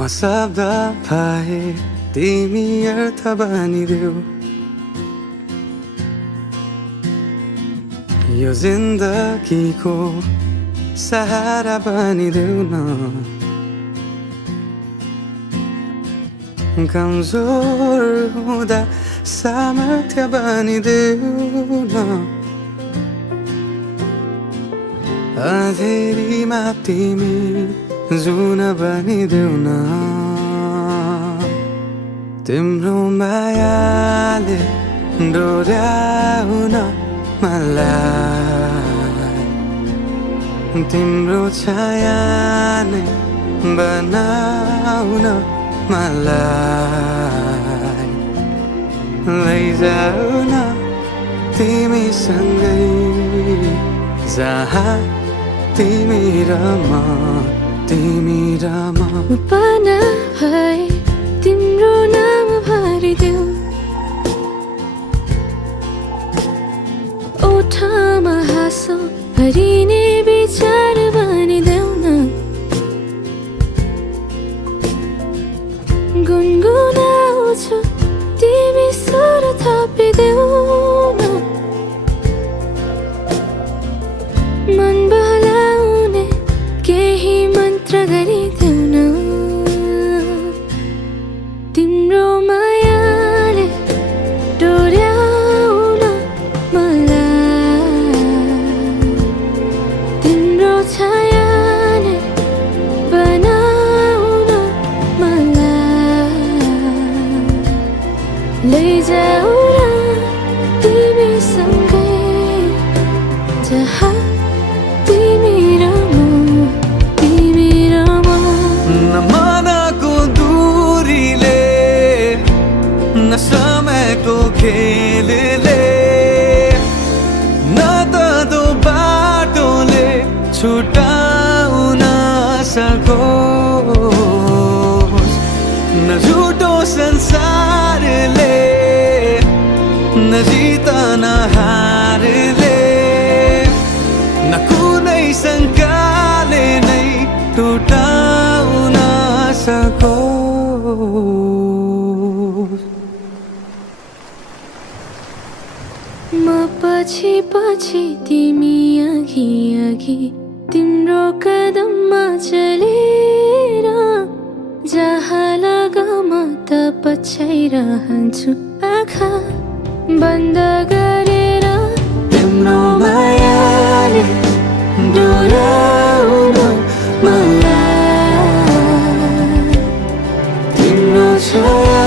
म शब्द पाए तिमी अर्थ बनिदेऊ यो जिन्दगीको सहारा बनिदेऊ न कमजोर हुँदा सामर्थ्य बनिदेऊ न अँधेरीमा तिमी जुन बनिदेऊ न तिम्रो मायाले डोर्याउन मलाई तिम्रो छाया नै बनाउन मलाई लैजाऊ न तिमीसँगै जहाँ तिमी र म पाना भए तिम्रो नाम भरिदेऊ ओठमा हाँसो भरिने विचार बनिदेऊ न गुनगुनाउँछु तिमी स्वर थपिदेऊ न मन बहलाउने केही मन्त्र गरिदेऊ न तिम्रो मायाले डोर्याउन मलाई तिम्रो छाया नै बनाउन मलाई लैजाऊ न तिमीसँगै जहाँ तिमी र म नमनको दूरीले न समयको खेलले न त दो बाटोले छुटाउन सकोस् न झुटो संसारले न जित न हारले न कुनै शङ्काले नै टुटाउन सकोस् म पछि पछि तिमी अघि अघि तिम्रो कदममा चलेर जहाँ लग म त पछ्याइरहन्छु आँखा बन्द गरेर तिम्रो मायाले डोर्याउन मलाई तिम्रो छाया